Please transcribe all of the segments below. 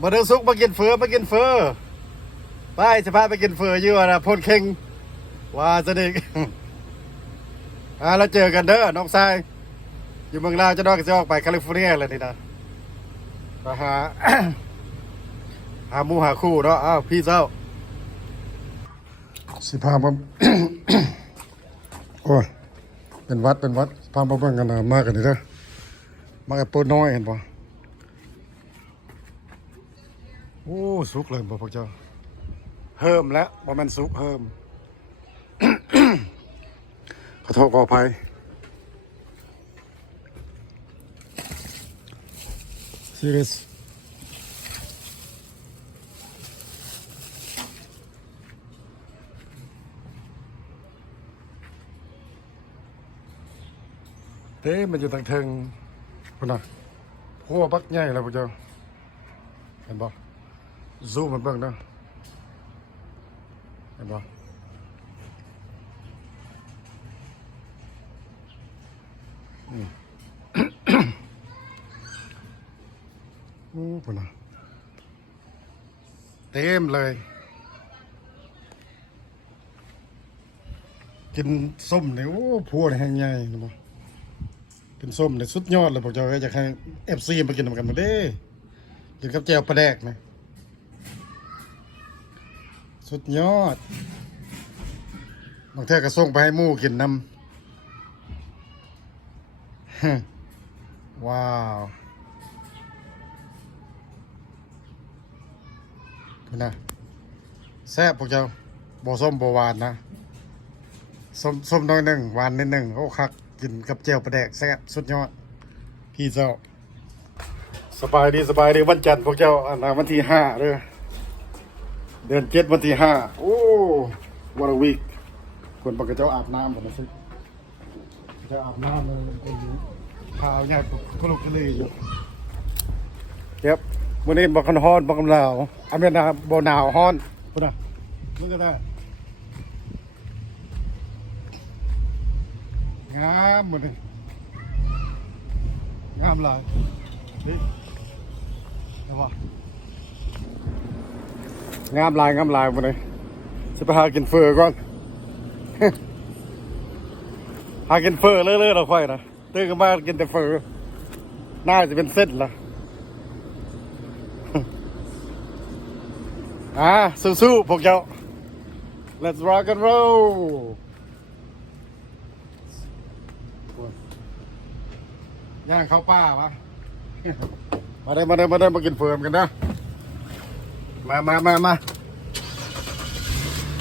มาเดินซุกมากินเฟอมากินเฟอไปจะพาไปกินเฟออยู่อะนะพ่นเข่งว่าจะดิอ่าแล้วเจอกันเด้อน้องชายอยู่เมืองลาวจะนอกจะออกไปแคลิฟอร์เนียเลยนี่นะไปหาหามูหาคู่เนาะอ้าวพี่เจ้าสิพามาโอ้ยเป็นวัดเป็นวัดพามาเบิ่งกันนะมากกันนี่เด้อมากับปูน้อยเห็นปะ โอ้สุกเลยบ่พวกเจ้าเฮิมแล้วบ่ม่นสุกเฮิมขอโทษขออภัยซีรีสเต้มันอยู่ทางเทิงพุ่นน่ะหัวปักใหญ่แล้วพวกเจ้าเห็นบ่ ซูมมันเบิ่งเด้อเห็นบ่โอ้ปนนะเต็มเลย กินส้มเนี่ยโอ้พัวเนี่ยแห้งใหญ่นะบ่กินส้มเนี่ยสุดยอดเลยพวกเจ้าอยากให้เอฟซีมากินนำกันมาเด้กินกับแจวปลาแดกนะ สุดยอด บางเท่าก็ส่งไปให้หมู่กินนำว้าวพุ่นะแซ่บพวกเจ้าบ่ส้มบ่หวานนะ ส้มส้มน้อยหนึ่งหวานนิดหนึ่งโอ้คัก กินกับเจียวปลาแดกแซ่บสุดยอด พี่เจ้า สบายดีสบายดีวันจันทร์พวกเจ้าอันนั้นวันที่ห้าเด้อ เดือนเจ็ดวันที่ห้าโอ้วันวีคคนปกติเจ้าอาบน้ำผมนะสิเจ้าอาบน้ำเลยเป็นพาวเนี่ยก็ลุกขึ้นเลยอยู่เก็บวันนี้บอกกันฮ้อนบอกกันหนาวอเมริกาบ่หนาวฮ้อนพุ่นน่ะมึงก็ได้งามหมดเลยงามหลายนี่เอาวะ งามลายงามลายมดเลยจะไปหากินเฟอร์ก่อน หากินเฟอร์เรื่อยๆเราค่อยนะตื่นกันมากินแต่เฟอร์หน้าจะเป็นเส้นละอ่าสู้ๆพวกเจ้า let's rock and roll ย่างเข้าป้าวะมาเด้มาเด้มาเด้มากินเฟิร์มกันนะ มามามามา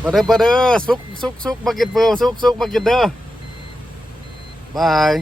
มาเด้อมาเด้อซุกซุกซุกมากินเพิ่มซุกซุกมากินเด้อบาย